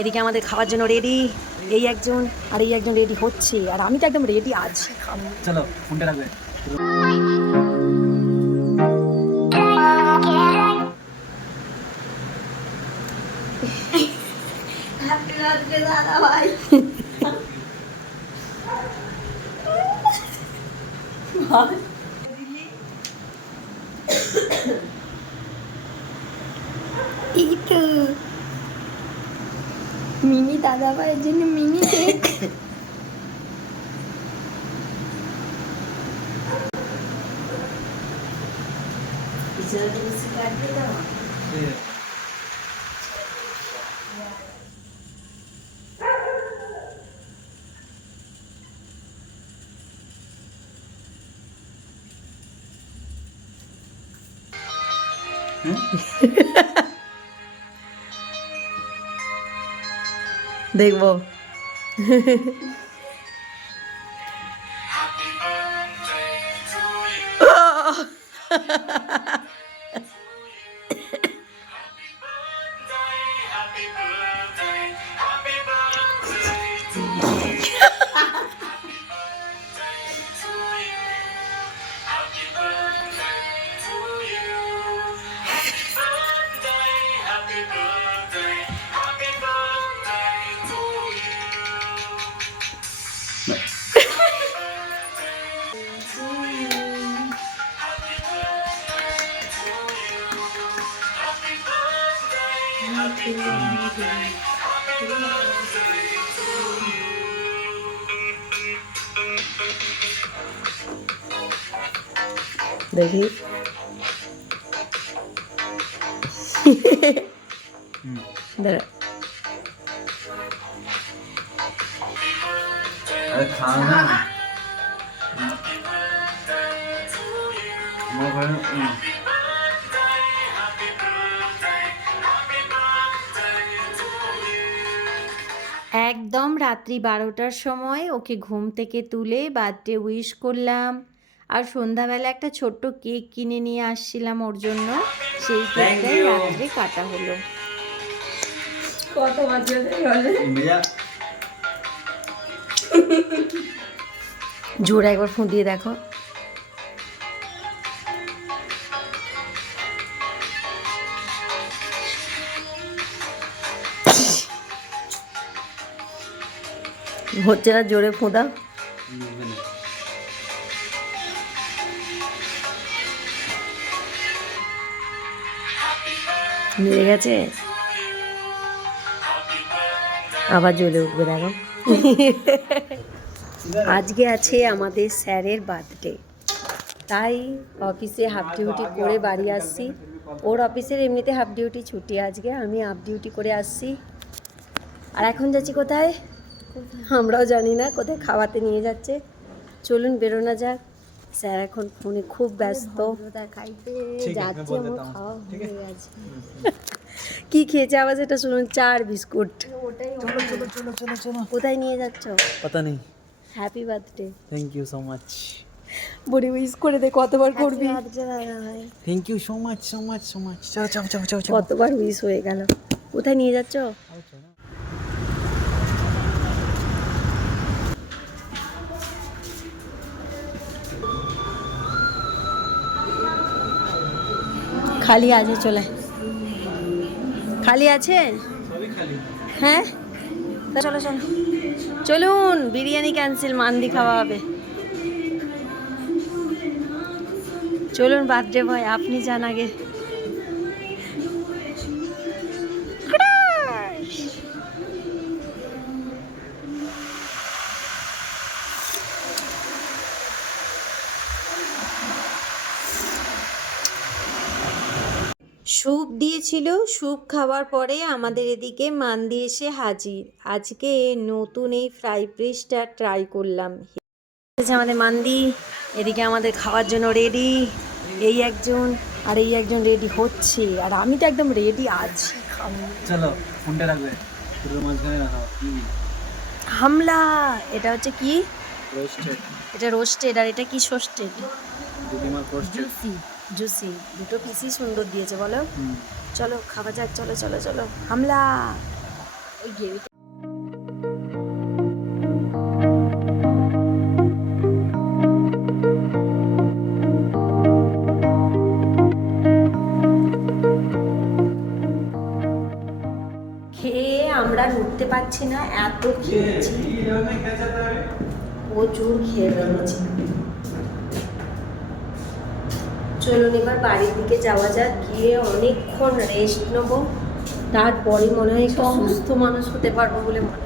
এদিকে আমাদের খাওয়ার জন্য রেডি এই একজন আর এই একজন রেডি হচ্ছে আর আমি তো একদম রেডি আছি। চলো ফোনটা রাখবে। দাদা ভাই এই তো মিনি দাদা ভাইয়ের জন্য মিনি কেক। দেখবো দেখি দাঁড়া अरे खाना একদম রাত্রি 12টার সময় ওকে ঘুম থেকে তুলে বার্থডে উইশ করলাম আর সন্ধ্যাবেলা একটা ছোট্ট কেক কিনে নিয়ে আসছিলাম ওর জন্য, সেই কেকটাই রাত্রে কাটা হলো। কত বাজে জোরে একবার ফোন দিয়ে দেখো। হচ্ছে না, জোরে ফোঁদা। মেরে গেছে, আবার জ্বলে উঠবে দেখো। আজকে আছে আমাদের স্যারের বার্থডে, তাই অফিসে হাফ ডিউটি করে বাড়ি আসছি। ওর অফিসের এমনিতে হাফ ডিউটি ছুটি, আজকে আমি হাফ ডিউটি করে আসছি। আর এখন যাচ্ছি কোথায় আমরাও জানি না, কোথায় খাওয়াতে নিয়ে যাচ্ছে। চলুন বেরোনো যাক। স্যার এখন ফোনে খুব ব্যস্ত। যাচ্ছে, আমার খাওয়া হয়ে গেছে। কি খেয়েছে আবার সেটা শুনুন, চার বিস্কুট। चलो चलो चलो चलो चलो কোথায় নিয়ে যাচ্ছ? पता नहीं। Happy birthday. Thank you so much. বড়ি উইশ করে দে, কতবার করবি? Thank you so much so much so much. चलो चलो चलो चलो चलो। কতবার উইশ হয়ে গেল। কোথায় নিয়ে যাচ্ছ? খালি আছে, চলে খালি আছে। सभी खाली। হ্যাঁ চলো চলো চলুন, বিরিয়ানি ক্যান্সেল, মান্দি খাওয়া হবে। চলুন বার্থডে বয়, আপনি যান আগে। স্যুপ দিয়েছিল, স্যুপ খাওয়ার পরে আমাদের এদিকে মান্দি এসে হাজির। আজকে নতুন এই ফ্রাই ফিশটা ট্রাই করলাম। আমাদের মান্দি, এদিকে আমাদের খাওয়ার জন্য রেডি এই একজন আর এই একজন রেডি হচ্ছে আর আমি তো একদম রেডি আছি। চলো ফোনটা রাখবে, পুরো মাঝখানে রাখো। হামলা, এটা হচ্ছে কি? রোস্টেড। এটা রোস্টেড আর এটা কি সোস্টেড? দুটি মাছ রোস্টেড। জুসি দুটো পিসই সুন্দর দিয়েছে বলো। চলো খাওয়া যাক, চলো চলো চলো হামলা। ওই গ্রেভিটা খেয়ে আমরা উঠতে পারছি না, এত খেয়েছি, প্রচুর খেয়ে ফেলেছি। চলুন এবার বাড়ির দিকে যাওয়া যাক, গিয়ে অনেকক্ষণ রেস্ট নেবো, তারপরে মনে হয় একটু সুস্থ মানুষ হতে পারবো বলে মনে হয়।